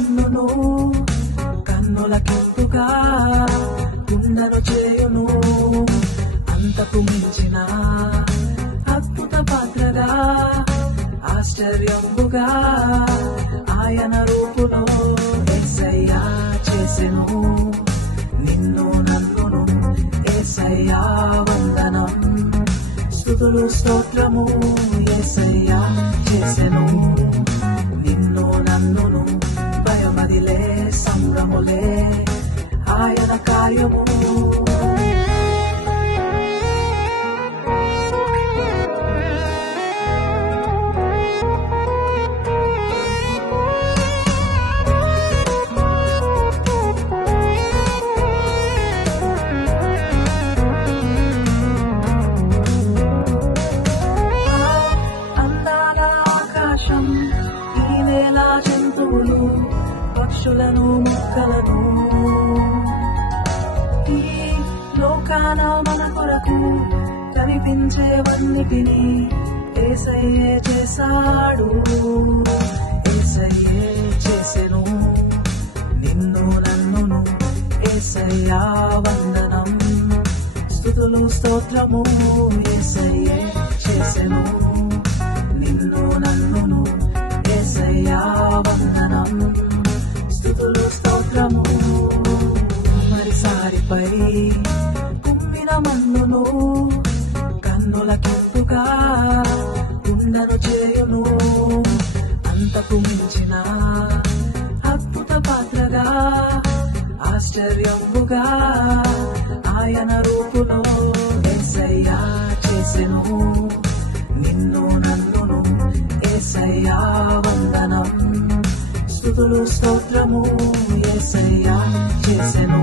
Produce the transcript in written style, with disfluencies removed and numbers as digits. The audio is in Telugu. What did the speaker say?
మన్నును కన్నులకెంపుగా గుండెను చేయును అంతకు మించిన అద్భుత పాత్రగా ఆశ్చర్యంబుగా ఆయన రూపులో యేసయ్యా చేసెను నిన్ను నన్నును యేసయ్యా వందనం స్తుతులు స్తోత్రము యేసయ్యా చేసెను నిన్ను నన్నును భయమదిలే సంభ్రములే ఆయన కార్యము జంతువులు పక్షులను మొక్కలను ఈ లోకాన మన కొరకు కనిపించేవన్నిటిని యేసయ్యే చేశాడు యేసయ్యే చేసెను నిన్ను నన్నును యేసయ్యా వందనం స్తుతులు స్తోత్రము యేసయ్యే చేసెను నిన్ను నన్నును యేసయ్యా వందనం స్తుతులు స్తోత్రము మరిసారిపై కుమ్మిన మన్నును కన్నులకెంపుగా గుండెను చేయును అంతకు మించిన అద్భుత పాత్రగా ఆశ్చర్యంబుగా ఆయన రూపులో యేసయ్యా చేసెను నిన్ను నన్నును యేసయ్యా వందనం స్తుతులు స్తోత్రము యేసయ్యా చేసెను